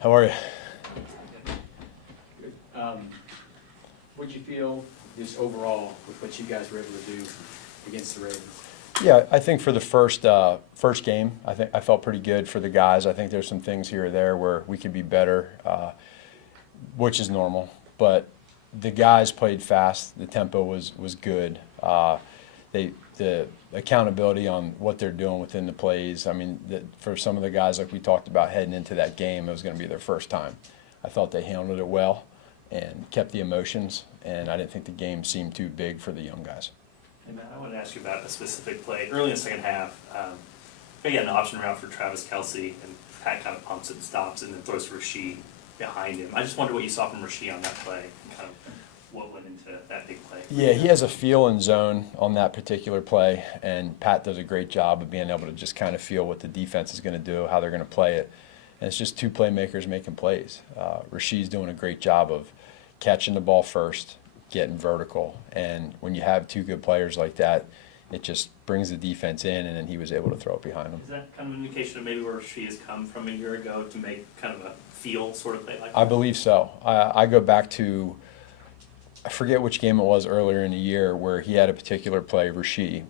How are you? Good. What did you feel just overall with what you guys were able to do against the Ravens? Yeah, I think for the first game, I think I felt pretty good for the guys. I think there's some things here or there where we could be better, which is normal. But the guys played fast. The tempo was good. The accountability on what they're doing within the plays. I mean, for some of the guys, like we talked about heading into that game, it was going to be their first time. I thought they handled it well and kept the emotions, and I didn't think the game seemed too big for the young guys. Hey Matt, I wanted to ask you about a specific play. Early in the second half, they had an option route for Travis Kelce, and Pat kind of pumps it and stops and then throws to Rasheed behind him. I just wonder what you saw from Rasheed on that play and kind of what went into that big play. Yeah, he has a feel and zone on that particular play, and Pat does a great job of being able to just kind of feel what the defense is going to do, how they're going to play it. And it's just two playmakers making plays. Rasheed's doing a great job of catching the ball first, getting vertical, and when you have two good players like that, it just brings the defense in, and then he was able to throw it behind him. Is that kind of an indication of maybe where Rasheed has come from a year ago to make kind of a feel sort of play like that? I believe so. I go back to, I forget which game it was earlier in the year where he had a particular play, Rasheed,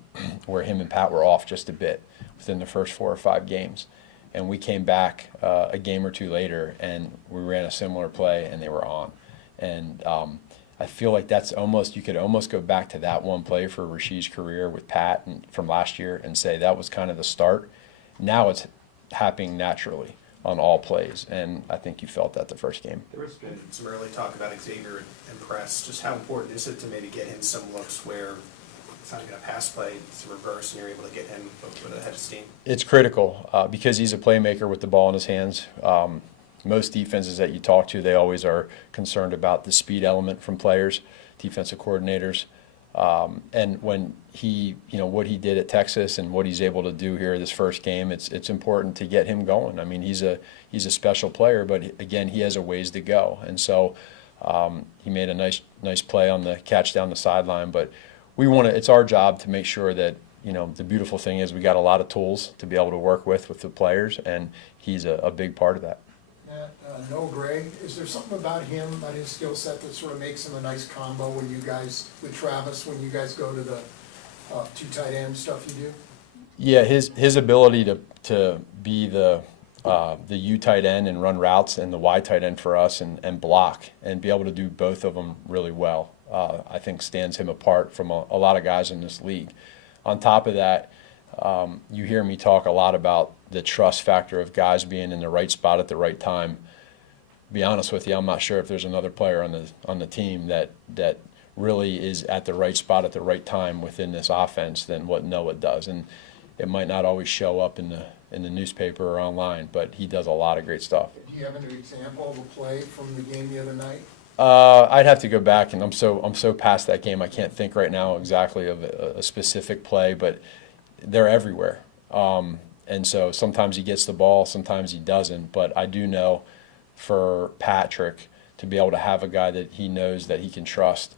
where him and Pat were off just a bit within the first 4 or 5 games. And we came back a game or two later, and we ran a similar play, and they were on. And I feel like that's almost, you could almost go back to that one play for Rasheed's career with Pat and from last year and say that was kind of the start. Now it's happening naturally on all plays, and I think you felt that the first game. There was been some early talk about Xavier and press. Just how important is it to maybe get him some looks where it's not even a pass play, it's a reverse, and you're able to get him with a head of steam? It's critical because he's a playmaker with the ball in his hands. Most defenses that you talk to, they always are concerned about the speed element from players, defensive coordinators. And when he, what he did at Texas and what he's able to do here this first game, it's important to get him going. I mean, he's a special player, but again, he has a ways to go. And so he made a nice play on the catch down the sideline. But it's our job to make sure that, the beautiful thing is we got a lot of tools to be able to work with the players, and he's a big part of that. Noah Gray, is there something about him, about his skill set that sort of makes him a nice combo when you guys, with Travis, when you guys go to the 2 tight end stuff you do? Yeah, his ability to be the U tight end and run routes and the Y tight end for us and block and be able to do both of them really well, I think stands him apart from a lot of guys in this league. On top of that, you hear me talk a lot about the trust factor of guys being in the right spot at the right time. To be honest with you, I'm not sure if there's another player on the team that really is at the right spot at the right time within this offense than what Noah does. And it might not always show up in the newspaper or online, but he does a lot of great stuff. Do you have an example of a play from the game the other night? I'd have to go back, and I'm so past that game. I can't think right now exactly of a specific play, but they're everywhere. And so sometimes he gets the ball, sometimes he doesn't. But I do know for Patrick to be able to have a guy that he knows that he can trust.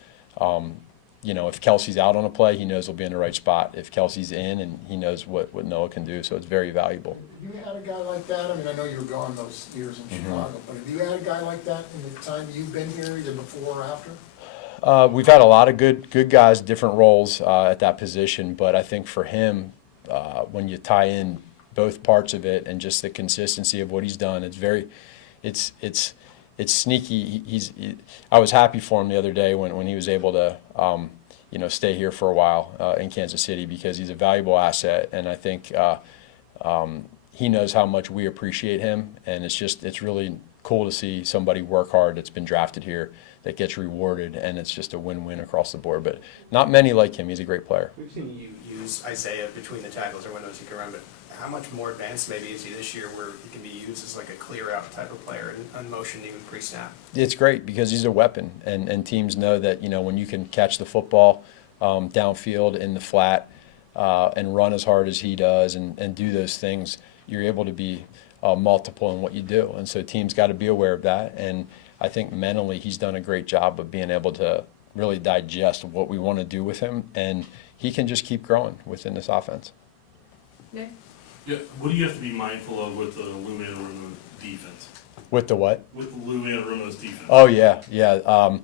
If Kelsey's out on a play, he knows he'll be in the right spot. If Kelsey's in, and he knows what Noah can do, so it's very valuable. Have you had a guy like that? I mean, I know you were gone those years in Chicago, but have you had a guy like that in the time you've been here, either before or after? We've had a lot of good guys, different roles at that position, but I think for him, when you tie in both parts of it and just the consistency of what he's done, it's sneaky. I was happy for him the other day when he was able to stay here for a while in Kansas City, because he's a valuable asset, and I think he knows how much we appreciate him, and it's really cool to see somebody work hard that's been drafted here that gets rewarded, and it's just a win-win across the board. But not many like him. He's a great player. We've seen you use Isaiah between the tackles or windows you can run, but how much more advanced maybe is he this year where he can be used as like a clear-out type of player and motion even pre-snap? It's great because he's a weapon, and teams know that when you can catch the football downfield in the flat and run as hard as he does and do those things, you're able to be multiple in what you do. And so teams got to be aware of that, and I think mentally he's done a great job of being able to really digest what we want to do with him, and he can just keep growing within this offense. Yeah, what do you have to be mindful of with the Lumen defense? With the what? with Lou Anarumo's defense? Oh, yeah, yeah.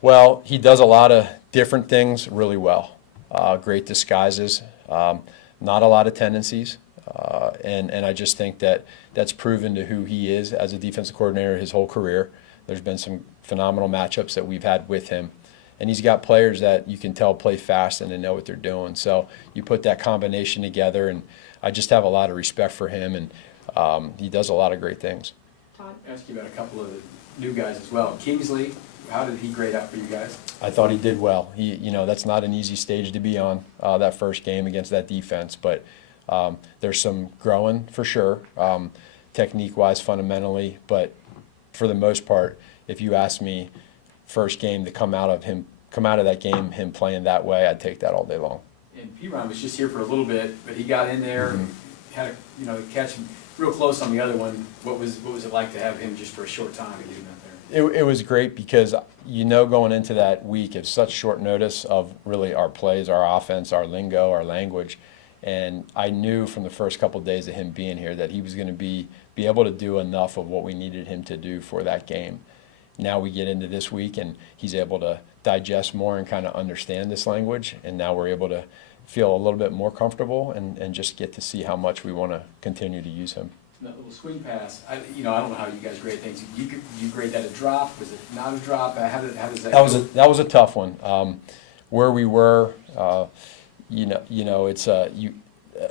Well, he does a lot of different things really well. Great disguises, not a lot of tendencies. And I just think that that's proven to who he is as a defensive coordinator his whole career. There's been some phenomenal matchups that we've had with him. And he's got players that you can tell play fast and they know what they're doing. So you put that combination together, and I just have a lot of respect for him, and he does a lot of great things. Todd, ask you about a couple of the new guys as well. Kingsley, how did he grade out for you guys? I thought he did well. That's not an easy stage to be on, that first game against that defense, but there's some growing for sure, technique-wise, fundamentally. But for the most part, if you ask me, first game to come out of that game, him playing that way, I'd take that all day long. And P-Ron was just here for a little bit, but he got in there and had catch him real close on the other one. What was it like to have him just for a short time and get him out there? It was great because, going into that week, it's such short notice of really our plays, our offense, our lingo, our language. And I knew from the first couple of days of him being here that he was going to be able to do enough of what we needed him to do for that game. Now we get into this week and he's able to digest more and kind of understand this language. And now we're able to feel a little bit more comfortable and just get to see how much we want to continue to use him. That little swing pass, I don't know how you guys grade things. You grade that a drop? Was it not a drop? How does that go? That was a tough one. Where we were, it's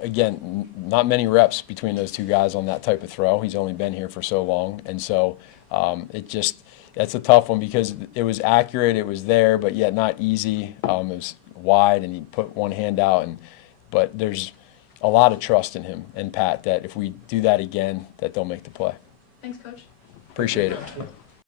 again, not many reps between those two guys on that type of throw. He's only been here for so long, and so that's a tough one because it was accurate, it was there, but yet not easy. It was wide, and he put one hand out, but there's a lot of trust in him and Pat that if we do that again, that they'll make the play. Thanks, Coach. Appreciate it.